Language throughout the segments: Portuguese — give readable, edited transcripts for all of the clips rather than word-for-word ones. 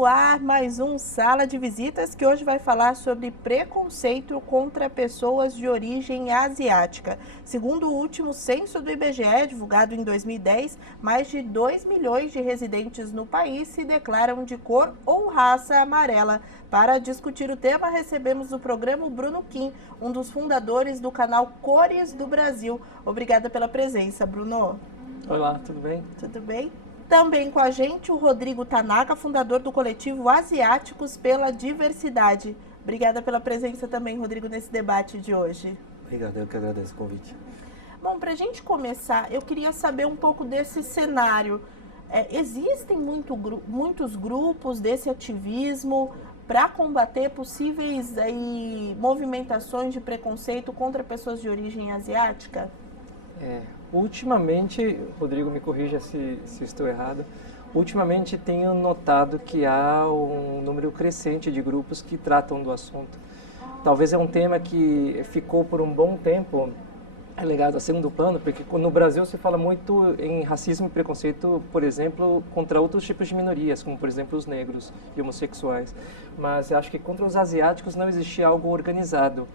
no ar mais um Sala de Visitas, que hoje vai falar sobre preconceito contra pessoas de origem asiática. Segundo o último censo do IBGE, divulgado em 2010, mais de 2 milhões de residentes no país se declaram de cor ou raça amarela. Para discutir o tema, recebemos no programa o Bruno Kim, um dos fundadores do canal Cores do Brasil. Obrigada pela presença, Bruno. Olá, tudo bem? Tudo bem? Também com a gente o Rodrigo Tanaka, fundador do coletivo Asiáticos pela Diversidade. Obrigada pela presença também, Rodrigo, nesse debate de hoje. Obrigado, eu que agradeço o convite. Bom, para a gente começar, eu queria saber um pouco desse cenário. Existem muitos grupos desse ativismo para combater possíveis movimentações de preconceito contra pessoas de origem asiática? Ultimamente, Rodrigo, me corrija se estou errado, ultimamente tenho notado que há um número crescente de grupos que tratam do assunto. Talvez é um tema que ficou por um bom tempo relegado a segundo plano, porque no Brasil se fala muito em racismo e preconceito, por exemplo, contra outros tipos de minorias, como por exemplo os negros e homossexuais. Mas eu acho que contra os asiáticos não existia algo organizado.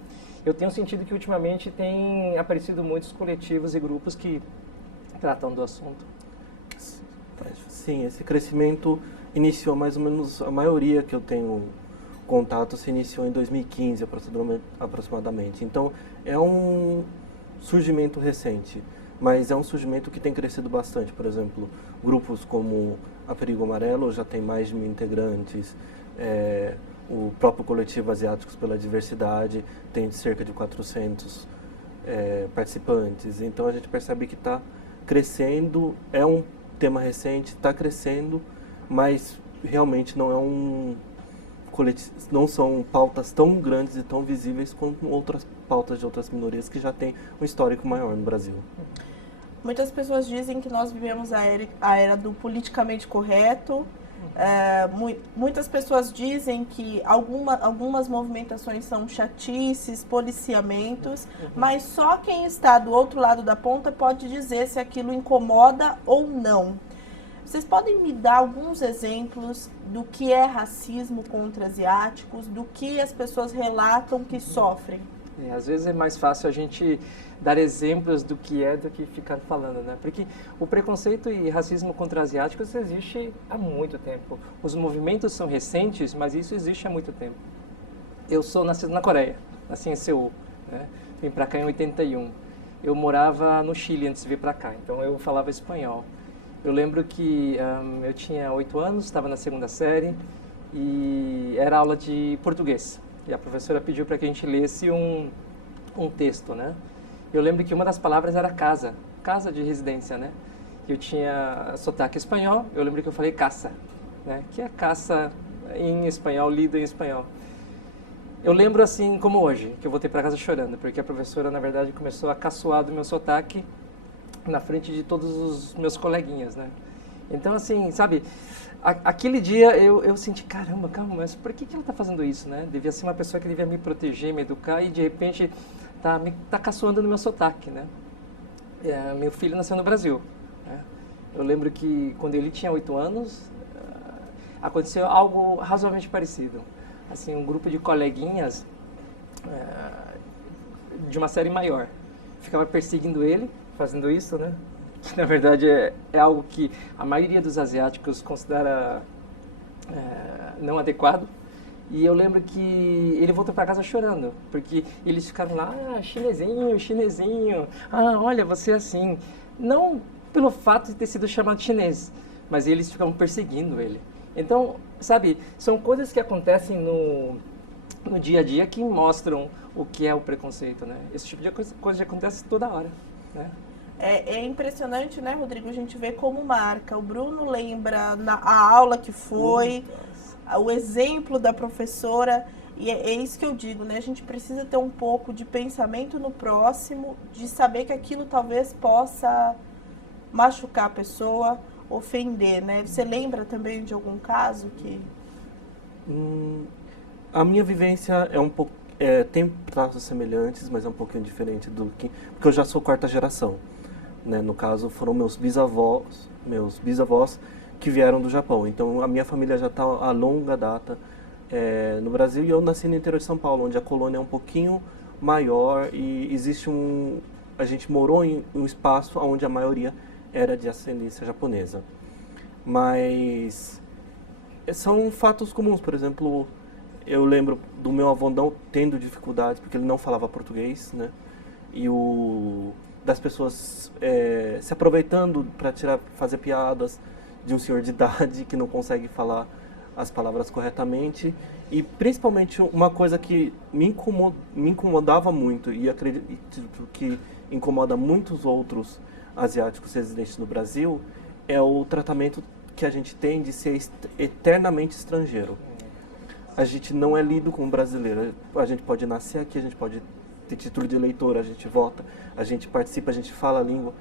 Eu tenho sentido que ultimamente tem aparecido muitos coletivos e grupos que tratam do assunto. Sim, esse crescimento iniciou mais ou menos, a maioria que eu tenho contato se iniciou em 2015 aproximadamente. Então é um surgimento recente, mas é um surgimento que tem crescido bastante. Por exemplo, grupos como a Perigo Amarelo já tem mais de 1.000 integrantes, o próprio coletivo Asiáticos pela Diversidade tem cerca de 400 participantes. Então a gente percebe que está crescendo, é um tema recente, está crescendo, mas realmente não é não são pautas tão grandes e tão visíveis quanto outras pautas de outras minorias que já têm um histórico maior no Brasil. Muitas pessoas dizem que nós vivemos a era do politicamente correto. Muitas pessoas dizem que algumas movimentações são chatices, policiamentos, mas só quem está do outro lado da ponta pode dizer se aquilo incomoda ou não. Vocês podem me dar alguns exemplos do que é racismo contra asiáticos, do que as pessoas relatam que sofrem? Às vezes é mais fácil a gente dar exemplos do que ficar falando, né? Porque o preconceito e racismo contra asiáticos existe há muito tempo. Os movimentos são recentes, mas isso existe há muito tempo. Eu sou nascido na Coreia, nasci em Seul, né? Vim para cá em 81. Eu morava no Chile antes de vir para cá, então eu falava espanhol. Eu lembro que eu tinha 8 anos, estava na segunda série e era aula de português. E a professora pediu para que a gente lesse um texto, né? Eu lembro que uma das palavras era casa de residência, né? Eu tinha sotaque espanhol, eu lembro que eu falei caça, né? Que é caça em espanhol, lido em espanhol. Eu lembro assim como hoje, que eu voltei para casa chorando, porque a professora, na verdade, começou a caçoar do meu sotaque na frente de todos os meus coleguinhas, né? Então, assim, sabe, aquele dia eu senti, caramba, calma, mas por que ela está fazendo isso, né? Devia ser uma pessoa que devia me proteger, me educar e, de repente, tá caçoando no meu sotaque, né? Meu filho nasceu no Brasil, né? Eu lembro que quando ele tinha 8 anos, aconteceu algo razoavelmente parecido. Assim, um grupo de coleguinhas de uma série maior ficava perseguindo ele, fazendo isso, né? Que, na verdade, é algo que a maioria dos asiáticos considera não adequado. E eu lembro que ele voltou para casa chorando, porque eles ficaram lá, chinesinho, olha, você é assim. Não pelo fato de ter sido chamado chinês, mas eles ficavam perseguindo ele. Então, sabe, são coisas que acontecem no dia a dia que mostram o que é o preconceito, né? Esse tipo de coisa acontece toda hora, né? É impressionante, né, Rodrigo? A gente vê como marca. O Bruno lembra a aula que foi, o exemplo da professora. E é isso que eu digo, né? A gente precisa ter um pouco de pensamento no próximo, de saber que aquilo talvez possa machucar a pessoa, ofender, né? Você lembra também de algum caso que... A minha vivência é um pouco... tem traços semelhantes, mas é um pouquinho diferente porque eu já sou quarta geração. Né? No caso, foram meus bisavós que vieram do Japão. Então, a minha família já está a longa data no Brasil, e eu nasci no interior de São Paulo, onde a colônia é um pouquinho maior e existe a gente morou em um espaço onde a maioria era de ascendência japonesa. Mas são fatos comuns. Por exemplo, eu lembro do meu avô não tendo dificuldades, porque ele não falava português, né? E das pessoas se aproveitando para fazer piadas de um senhor de idade que não consegue falar as palavras corretamente. E principalmente uma coisa que me incomodava muito, e acredito que incomoda muitos outros asiáticos residentes no Brasil, é o tratamento que a gente tem de ser eternamente estrangeiro. A gente não é lido como brasileiro. A gente pode nascer aqui, a gente pode ter título de eleitor, a gente vota, a gente participa, a gente fala a língua,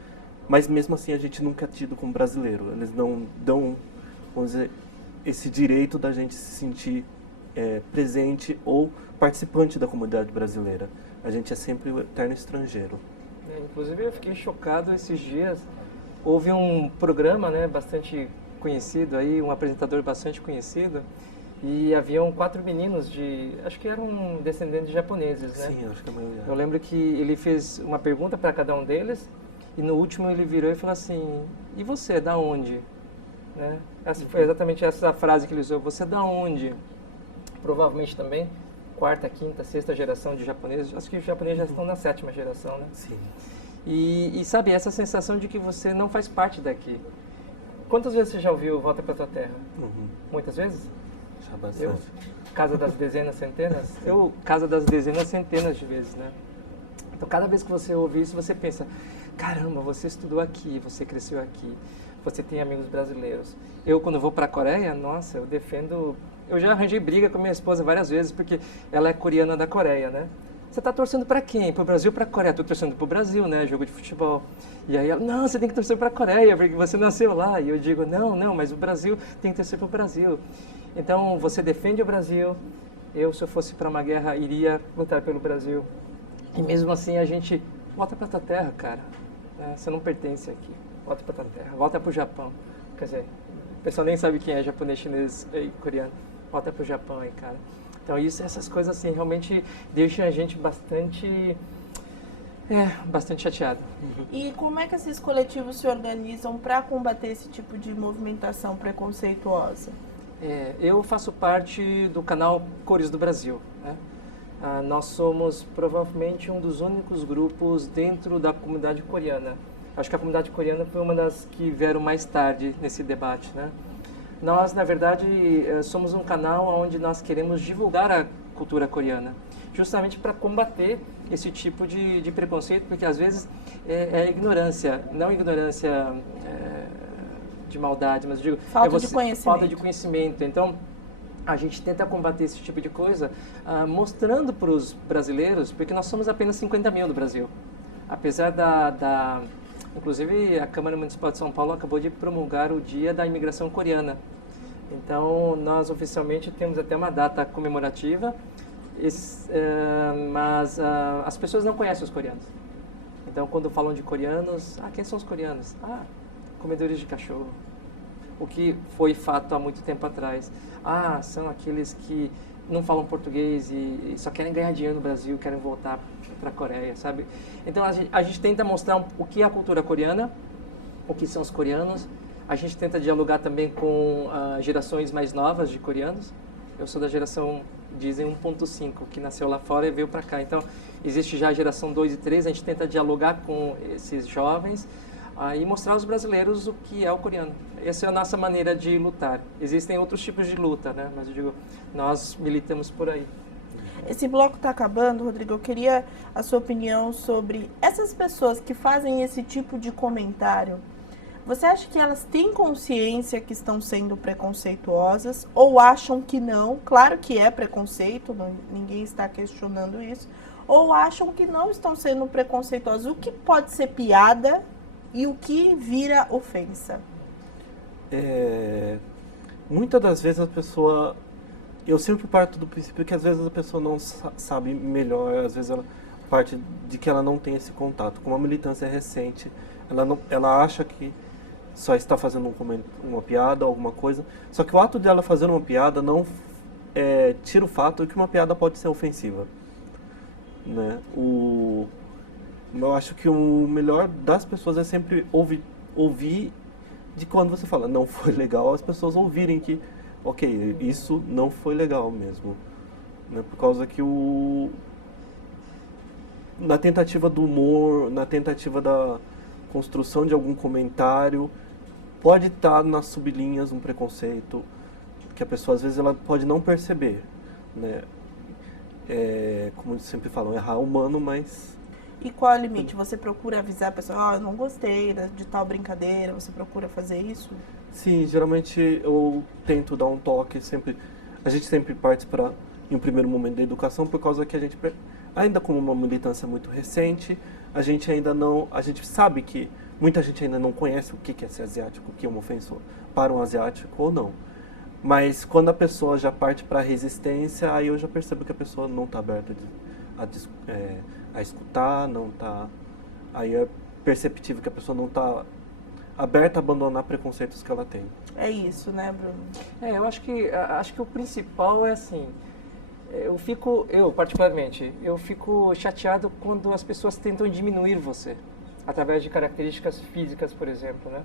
mas mesmo assim a gente nunca é tido como brasileiro. Eles não dão, vamos dizer, esse direito da gente se sentir presente ou participante da comunidade brasileira. A gente é sempre o eterno estrangeiro. Inclusive eu fiquei chocado esses dias. Houve um programa, né, bastante conhecido aí, um apresentador bastante conhecido, e haviam 4 meninos acho que eram descendentes de japoneses, né? Sim, acho que a maioria. Eu lembro que ele fez uma pergunta para cada um deles, e no último ele virou e falou assim: e você, da onde? Né? Foi exatamente essa frase que ele usou: você da onde? Provavelmente também 4ª, 5ª, 6ª geração de japoneses. Acho que os japoneses já estão na 7ª geração, né? Sim. E sabe, essa sensação de que você não faz parte daqui. Quantas vezes você já ouviu Volta para Tua Terra? Uhum. Muitas vezes? Já bastante. Eu, Casa das Dezenas, Centenas? Eu, Casa das Dezenas, Centenas de vezes, né? Então, cada vez que você ouve isso, você pensa: caramba, você estudou aqui, você cresceu aqui, você tem amigos brasileiros. Eu, quando vou para a Coreia, nossa, eu defendo... Eu já arranjei briga com minha esposa várias vezes, porque ela é coreana da Coreia, né? Você está torcendo para quem? Para o Brasil ou para a Coreia? Estou torcendo para o Brasil, né? Jogo de futebol. E aí ela: não, você tem que torcer para a Coreia, porque você nasceu lá. E eu digo: não, mas o Brasil tem que torcer para o Brasil. Então, você defende o Brasil. Eu, se eu fosse para uma guerra, iria lutar pelo Brasil. E mesmo assim, a gente... Volta para tua terra, cara. Você não pertence aqui. Volta para tua terra. Volta para o Japão. Quer dizer, o pessoal nem sabe quem é japonês, chinês e coreano. Volta para o Japão aí, cara. Então, essas coisas assim, realmente deixam a gente bastante chateado. E como é que esses coletivos se organizam para combater esse tipo de movimentação preconceituosa? Eu faço parte do canal Cores do Brasil, né? Nós somos provavelmente um dos únicos grupos dentro da comunidade coreana. Acho que a comunidade coreana foi uma das que vieram mais tarde nesse debate, né? Nós, na verdade, somos um canal onde nós queremos divulgar a cultura coreana, justamente para combater esse tipo de preconceito, porque às vezes é ignorância, não ignorância de maldade, mas digo, falta de conhecimento. Falta de conhecimento. Então, a gente tenta combater esse tipo de coisa mostrando para os brasileiros, porque nós somos apenas 50 mil do Brasil. Apesar inclusive, a Câmara Municipal de São Paulo acabou de promulgar o Dia da Imigração Coreana. Então, nós oficialmente temos até uma data comemorativa, mas as pessoas não conhecem os coreanos. Então, quando falam de coreanos, quem são os coreanos? Comedores de cachorro. O que foi fato há muito tempo atrás. São aqueles que não falam português e só querem ganhar dinheiro no Brasil, querem voltar para a Coreia, sabe? Então, a gente tenta mostrar o que é a cultura coreana, o que são os coreanos. A gente tenta dialogar também com gerações mais novas de coreanos. Eu sou da geração, dizem, 1.5, que nasceu lá fora e veio para cá. Então, existe já a geração 2 e 3, a gente tenta dialogar com esses jovens e mostrar aos brasileiros o que é o coreano. Essa é a nossa maneira de lutar. Existem outros tipos de luta, né? Mas eu digo, nós militamos por aí. Esse bloco está acabando, Rodrigo. Eu queria a sua opinião sobre essas pessoas que fazem esse tipo de comentário. Você acha que elas têm consciência que estão sendo preconceituosas ou acham que não? Claro que é preconceito, ninguém está questionando isso. Ou acham que não estão sendo preconceituosas? O que pode ser piada e o que vira ofensa? Muitas das vezes a pessoa... Eu sempre parto do princípio que às vezes a pessoa não sabe melhor, às vezes ela parte de que ela não tem esse contato. Como a militância é recente, ela acha que só está fazendo uma piada, alguma coisa. Só que o ato dela fazer uma piada não tira o fato de que uma piada pode ser ofensiva, né? Eu acho que o melhor das pessoas é sempre ouvir de quando você fala não foi legal, as pessoas ouvirem que, ok, isso não foi legal mesmo, né? Por causa que na tentativa do humor, na tentativa da construção de algum comentário, pode estar nas sublinhas um preconceito que a pessoa às vezes ela pode não perceber, né? Como sempre falam, errar é humano, mas... E qual é o limite? Você procura avisar a pessoa, eu não gostei de tal brincadeira, você procura fazer isso? Sim, geralmente eu tento dar um toque, a gente sempre parte para em um primeiro momento da educação, por causa que a gente, ainda como uma militância muito recente, a gente sabe que muita gente ainda não conhece o que é ser asiático, o que é uma ofensa para um asiático ou não. Mas quando a pessoa já parte para a resistência, aí eu já percebo que a pessoa não está aberta a escutar, não está... Aí é perceptível que a pessoa não está aberta a abandonar preconceitos que ela tem. É isso, né, Bruno? Eu acho que o principal é assim, eu particularmente, eu fico chateado quando as pessoas tentam diminuir você, através de características físicas, por exemplo, né?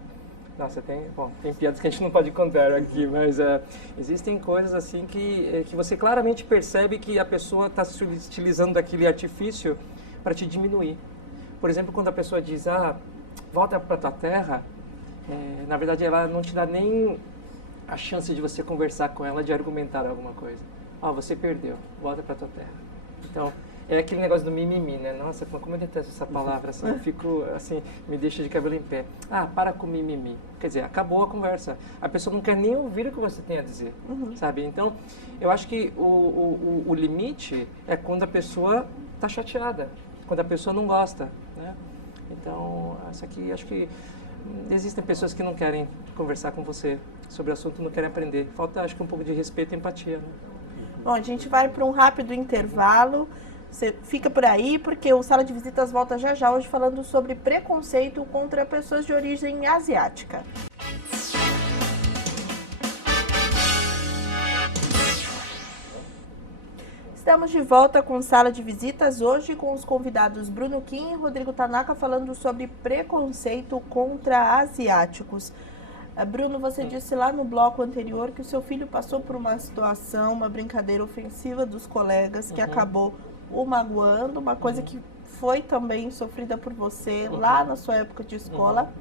Nossa, tem piadas que a gente não pode contar aqui, mas existem coisas assim que você claramente percebe que a pessoa está se utilizando daquele artifício para te diminuir. Por exemplo, quando a pessoa diz, volta para tua terra, na verdade ela não te dá nem a chance de você conversar com ela, de argumentar alguma coisa. Você perdeu, volta para tua terra. Então, é aquele negócio do mimimi, né? Nossa, como eu detesto essa palavra, assim, eu fico, assim, me deixa de cabelo em pé. Para com mimimi. Quer dizer, acabou a conversa. A pessoa não quer nem ouvir o que você tem a dizer, sabe? Então, eu acho que o limite é quando a pessoa está chateada, quando a pessoa não gosta, né? Então, acho que existem pessoas que não querem conversar com você sobre o assunto, não querem aprender. Falta, acho que, um pouco de respeito e empatia, né? Bom, a gente vai para um rápido intervalo. Você fica por aí, porque o Sala de Visitas volta já já, hoje falando sobre preconceito contra pessoas de origem asiática. Estamos de volta com Sala de Visitas, hoje com os convidados Bruno Kim e Rodrigo Tanaka, falando sobre preconceito contra asiáticos. Bruno, você disse lá no bloco anterior que o seu filho passou por uma situação, uma brincadeira ofensiva dos colegas que acabou o magoando, uma coisa que foi também sofrida por você lá na sua época de escola.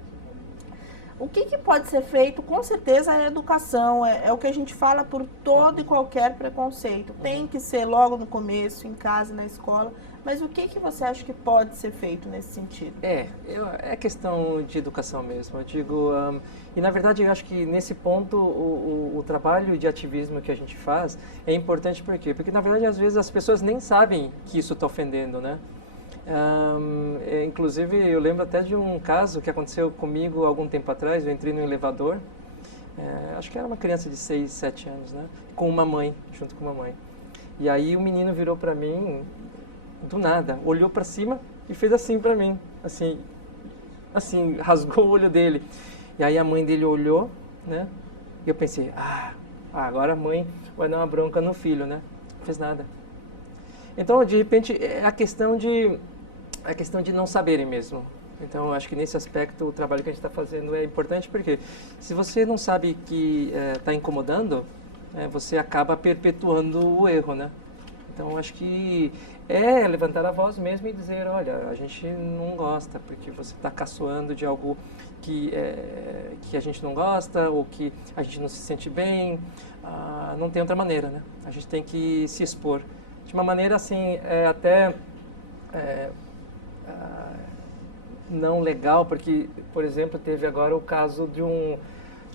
O que pode ser feito? Com certeza a educação, é o que a gente fala por todo e qualquer preconceito. Tem que ser logo no começo, em casa, na escola. Mas o que você acha que pode ser feito nesse sentido? É questão de educação mesmo. Eu digo, e na verdade eu acho que nesse ponto o trabalho de ativismo que a gente faz é importante. Por quê? Porque na verdade às vezes as pessoas nem sabem que isso está ofendendo, né? Inclusive eu lembro até de um caso que aconteceu comigo algum tempo atrás. Eu entrei no elevador, acho que era uma criança de 6, 7 anos, né? Com uma mãe, junto com uma mãe. E aí o menino virou para mim do nada, olhou para cima e fez assim para mim, assim, rasgou o olho dele. E aí a mãe dele olhou, né? E eu pensei, agora a mãe vai dar uma bronca no filho, né? Não fez nada. Então, de repente, é a questão de não saberem mesmo. Então, eu acho que nesse aspecto o trabalho que a gente está fazendo é importante, porque se você não sabe que está incomodando, você acaba perpetuando o erro, né? Então, acho que levantar a voz mesmo e dizer, olha, a gente não gosta, porque você está caçoando de algo que a gente não gosta, ou que a gente não se sente bem. Não tem outra maneira, né? A gente tem que se expor. De uma maneira, assim, até não legal, porque, por exemplo, teve agora o caso de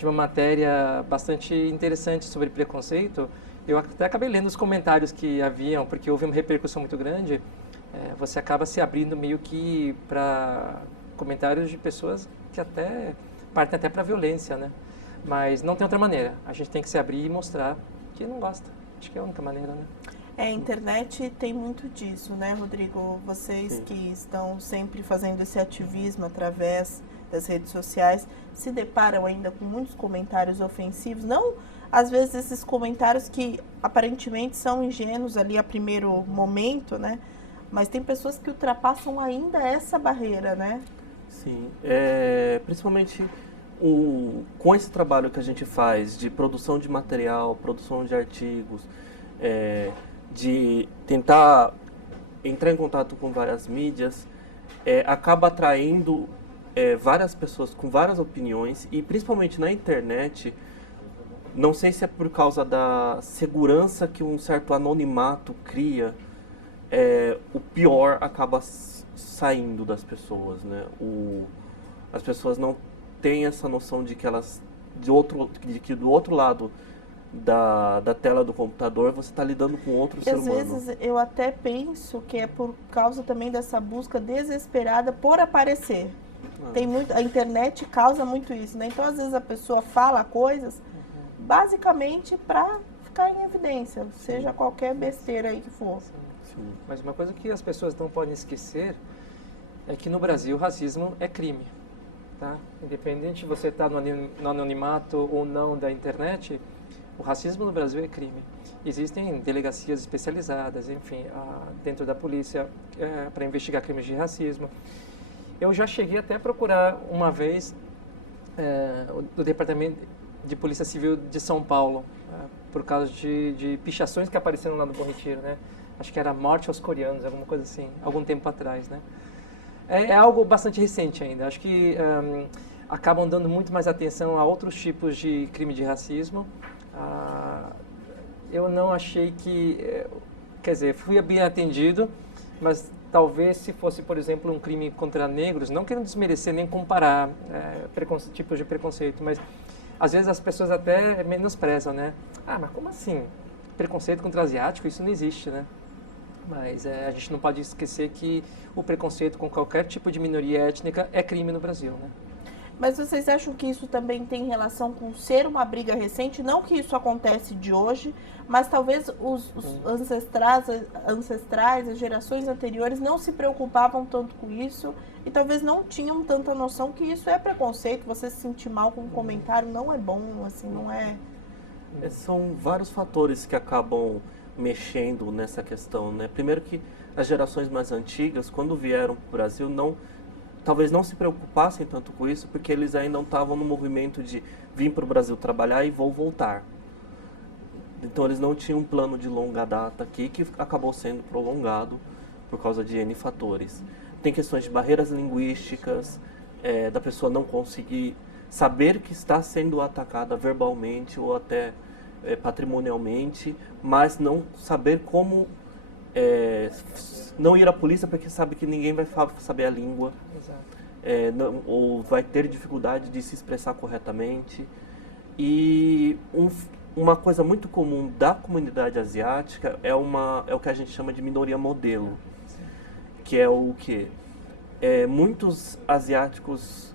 uma matéria bastante interessante sobre preconceito. Eu até acabei lendo os comentários que haviam, porque houve uma repercussão muito grande. Você acaba se abrindo meio que para comentários de pessoas que partem até para violência, né? Mas não tem outra maneira. A gente tem que se abrir e mostrar que não gosta. Acho que é a única maneira, né? A internet tem muito disso, né, Rodrigo? Vocês Sim. que estão sempre fazendo esse ativismo através das redes sociais, se deparam ainda com muitos comentários ofensivos, não às vezes esses comentários que aparentemente são ingênuos ali a primeiro momento, né? Mas tem pessoas que ultrapassam ainda essa barreira, né? Sim, principalmente com esse trabalho que a gente faz de produção de material, produção de artigos, de tentar entrar em contato com várias mídias, acaba atraindo várias pessoas com várias opiniões e principalmente na internet, não sei se é por causa da segurança que um certo anonimato cria, o pior acaba saindo das pessoas, né? As pessoas não têm essa noção de que de que do outro lado da tela do computador você está lidando com outro ser humano. Às vezes eu até penso que é por causa também dessa busca desesperada por aparecer. A internet causa muito isso, né? Então às vezes a pessoa fala coisas basicamente para ficar em evidência, seja qualquer besteira aí que for. Sim. Mas uma coisa que as pessoas não podem esquecer é que no Brasil o racismo é crime. Tá? Independente de você estar no anonimato ou não da internet, o racismo no Brasil é crime. Existem delegacias especializadas, enfim, dentro da polícia para investigar crimes de racismo. Eu já cheguei até a procurar uma vez o Departamento de Polícia Civil de São Paulo, por causa de pichações que apareceram lá no Bom Retiro, né? Acho que era morte aos coreanos, alguma coisa assim, algum tempo atrás, né? É algo bastante recente ainda. Acho que acabam dando muito mais atenção a outros tipos de crime de racismo. Eu não achei que... Quer dizer, fui bem atendido, mas talvez se fosse, por exemplo, um crime contra negros, não querendo desmerecer nem comparar tipos de preconceito, mas às vezes as pessoas até menosprezam, né? Mas como assim? Preconceito contra asiático? Isso não existe, né? Mas a gente não pode esquecer que o preconceito com qualquer tipo de minoria étnica é crime no Brasil, né? Mas vocês acham que isso também tem relação com ser uma briga recente? Não que isso acontece de hoje, mas talvez os ancestrais, as gerações anteriores não se preocupavam tanto com isso e talvez não tinham tanta noção que isso é preconceito. Você se sentir mal com um comentário não é bom, assim, não é... São vários fatores que acabam mexendo nessa questão, né? Primeiro que as gerações mais antigas, quando vieram para o Brasil, talvez não se preocupassem tanto com isso, porque eles ainda não estavam no movimento de vir para o Brasil trabalhar e vou voltar. Então eles não tinham um plano de longa data aqui, que acabou sendo prolongado por causa de N fatores. Tem questões de barreiras linguísticas, da pessoa não conseguir saber que está sendo atacada verbalmente ou até patrimonialmente, mas não saber como não ir à polícia porque sabe que ninguém vai saber a língua. Exato. Ou vai ter dificuldade de se expressar corretamente. E uma coisa muito comum da comunidade asiática é o que a gente chama de minoria modelo. Que é o quê? Muitos asiáticos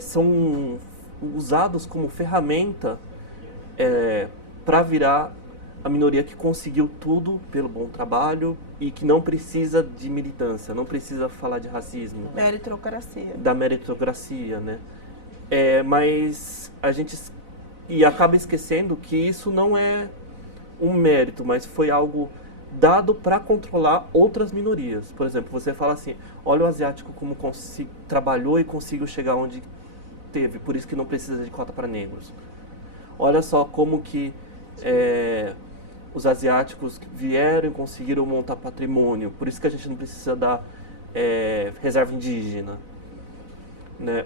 são usados como ferramenta para virar a minoria que conseguiu tudo pelo bom trabalho e que não precisa de militância, não precisa falar de racismo. Meritocracia. Da meritocracia, né? Mas a gente acaba esquecendo que isso não é um mérito, mas foi algo dado para controlar outras minorias. Por exemplo, você fala assim, olha o asiático como trabalhou e conseguiu chegar onde teve, por isso que não precisa de cota para negros. Olha só como que os asiáticos vieram e conseguiram montar patrimônio, por isso que a gente não precisa dar reserva indígena. Né?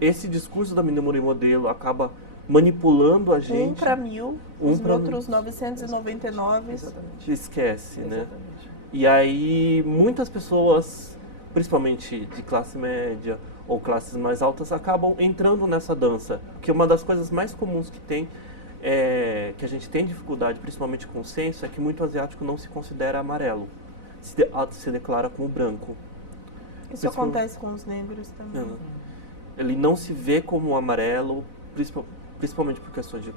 Esse discurso da minoria modelo acaba manipulando a gente. 1 para 1000, os outros 999. Exatamente. Esquece, né? Exatamente. E aí muitas pessoas, principalmente de classe média ou classes mais altas, acabam entrando nessa dança. Porque uma das coisas mais comuns que a gente tem dificuldade, principalmente com o censo, é que muito asiático não se considera amarelo, se declara como branco. Isso acontece com os negros também. Ele não se vê como amarelo, principalmente por questões de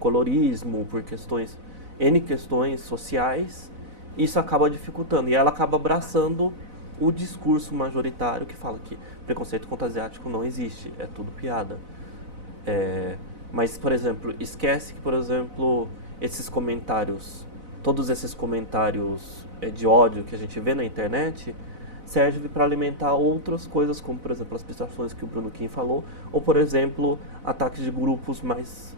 colorismo, por questões N questões sociais, isso acaba dificultando. E ela acaba abraçando o discurso majoritário que fala que preconceito contra asiático não existe, é tudo piada. Mas, por exemplo, esquece que, por exemplo, esses comentários, todos esses comentários de ódio que a gente vê na internet, serve para alimentar outras coisas, como, por exemplo, as pichações que o Bruno Kim falou, ou, por exemplo, ataques de grupos mais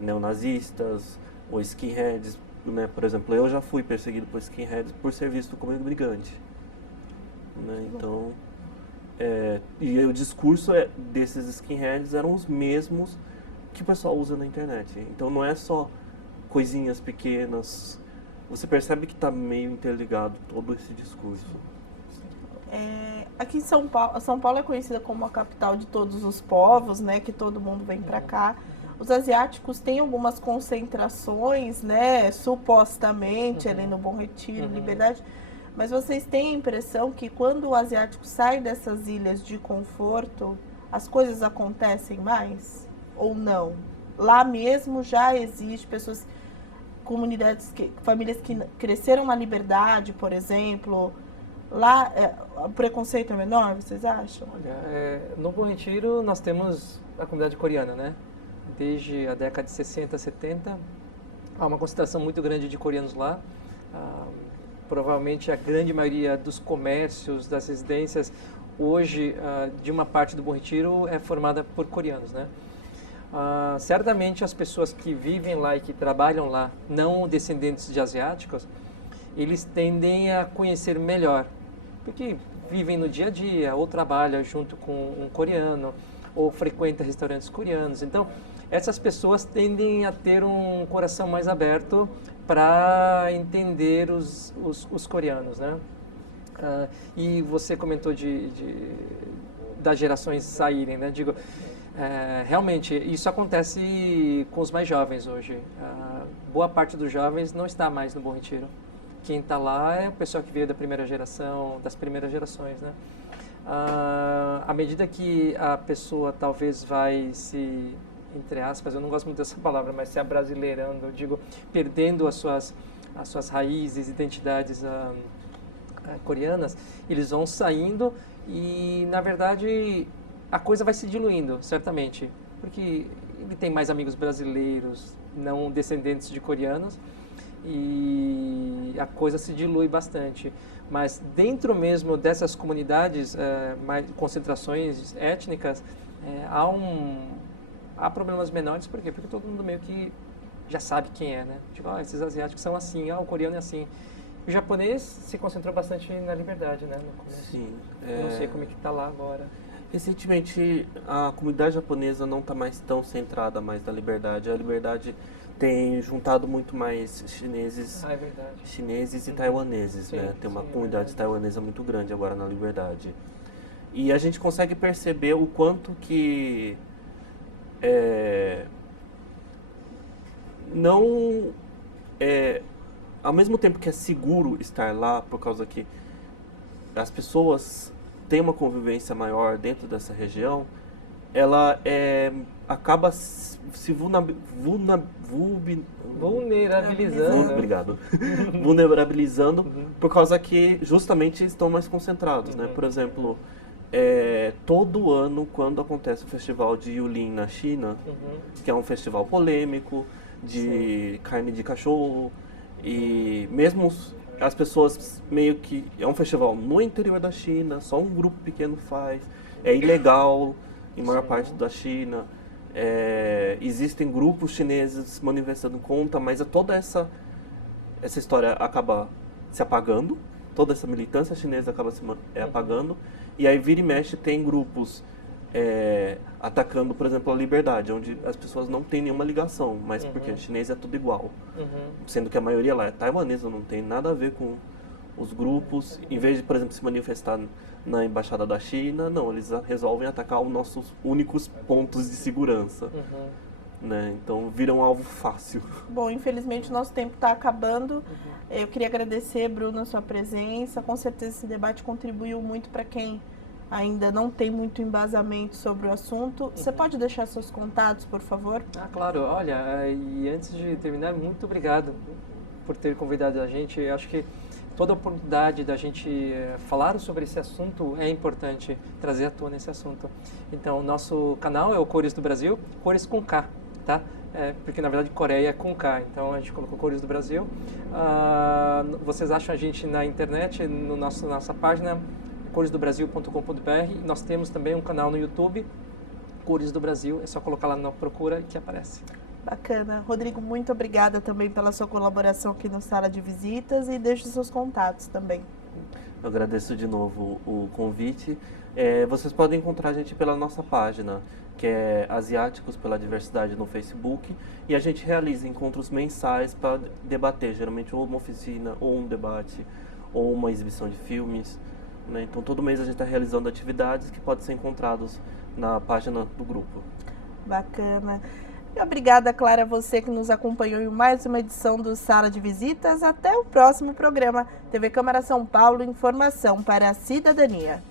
neonazistas ou skinheads, né? Por exemplo, eu já fui perseguido por skinheads por ser visto como imigrante, né? Então, e o discurso desses skinheads eram os mesmos que o pessoal usa na internet. Então não é só coisinhas pequenas, você percebe que está meio interligado todo esse discurso. Aqui em São Paulo é conhecida como a capital de todos os povos, né? Que todo mundo vem para cá. Os asiáticos têm algumas concentrações, né? Supostamente ali no Bom Retiro, Liberdade. Mas vocês têm a impressão que quando o asiático sai dessas ilhas de conforto, as coisas acontecem mais? Ou não? Lá mesmo já existe pessoas, comunidades, famílias que cresceram na Liberdade, por exemplo. Lá o preconceito é menor, vocês acham? Olha, no Bom Retiro nós temos a comunidade coreana, né? Desde a década de 60, 70, há uma concentração muito grande de coreanos lá. Provavelmente a grande maioria dos comércios, das residências, hoje, de uma parte do Bom Retiro, é formada por coreanos, né? Certamente as pessoas que vivem lá e que trabalham lá, não descendentes de asiáticos, eles tendem a conhecer melhor, porque vivem no dia a dia, ou trabalham junto com um coreano, ou frequentam restaurantes coreanos. Então, essas pessoas tendem a ter um coração mais aberto para entender os coreanos, né? E você comentou das gerações saírem, né? Digo, realmente, isso acontece com os mais jovens hoje. Boa parte dos jovens não está mais no Bom Retiro. Quem está lá é o pessoal que veio da primeira geração, das primeiras gerações, né? À medida que a pessoa talvez vai se, entre aspas, eu não gosto muito dessa palavra, mas se abrasileirando, eu digo, perdendo as suas raízes, identidades coreanas, eles vão saindo e, na verdade, a coisa vai se diluindo, certamente, porque ele tem mais amigos brasileiros, não descendentes de coreanos, e a coisa se dilui bastante. Mas dentro mesmo dessas comunidades, mais concentrações étnicas, há problemas menores. Por quê? Porque todo mundo meio que já sabe quem é, né? Tipo, esses asiáticos são assim, o coreano é assim. O japonês se concentrou bastante na Liberdade, né? No começo. Sim. Não sei como é que está lá agora. Recentemente, a comunidade japonesa não está mais tão centrada mais na Liberdade. A Liberdade tem juntado muito mais chineses, chineses e taiwaneses, sim, né? Tem uma comunidade taiwanesa muito grande agora na Liberdade. E a gente consegue perceber o quanto que ao mesmo tempo que é seguro estar lá, por causa que as pessoas têm uma convivência maior dentro dessa região, ela acaba se vulnerabilizando. Obrigado. Vulnerabilizando por causa que justamente estão mais concentrados, né? Por exemplo, todo ano, quando acontece o festival de Yulin na China, que é um festival polêmico de carne de cachorro, e mesmo as pessoas meio que... É um festival no interior da China, só um grupo pequeno faz, é ilegal em maior parte da China, existem grupos chineses se manifestando contra, mas toda essa história acaba se apagando, toda essa militância chinesa acaba se apagando, e aí vira e mexe tem grupos atacando, por exemplo, a Liberdade, onde as pessoas não têm nenhuma ligação, mas porque o chinês é tudo igual, sendo que a maioria lá é taiwanesa, não tem nada a ver com os grupos. Em vez de, por exemplo, se manifestar na embaixada da China, não, eles resolvem atacar os nossos únicos pontos de segurança, né? Então viram alvo fácil. Bom, infelizmente o nosso tempo está acabando. Eu queria agradecer, Bruno, a sua presença. Com certeza esse debate contribuiu muito para quem ainda não tem muito embasamento sobre o assunto. Você pode deixar seus contatos, por favor? Ah, claro. Olha, e antes de terminar, muito obrigado por ter convidado a gente. Eu acho que toda oportunidade da gente falar sobre esse assunto é importante, trazer à tona esse assunto. Então, nosso canal é o Cores do Brasil, Cores com K, tá? Porque na verdade Coreia é com K, então a gente colocou Cores do Brasil. Vocês acham a gente na internet, no nossa página coresdobrasil.com.br. Nós temos também um canal no YouTube, Cores do Brasil, é só colocar lá na procura que aparece. Bacana. Rodrigo, muito obrigada também pela sua colaboração aqui no Sala de Visitas e deixe seus contatos também. Eu agradeço de novo o convite. Vocês podem encontrar a gente pela nossa página, que é Asiáticos pela Diversidade no Facebook, e a gente realiza encontros mensais para debater, geralmente ou uma oficina, ou um debate, ou uma exibição de filmes, né? Então todo mês a gente está realizando atividades que podem ser encontradas na página do grupo. Bacana. E obrigada, Clara, você que nos acompanhou em mais uma edição do Sala de Visitas. Até o próximo programa. TV Câmara São Paulo, informação para a cidadania.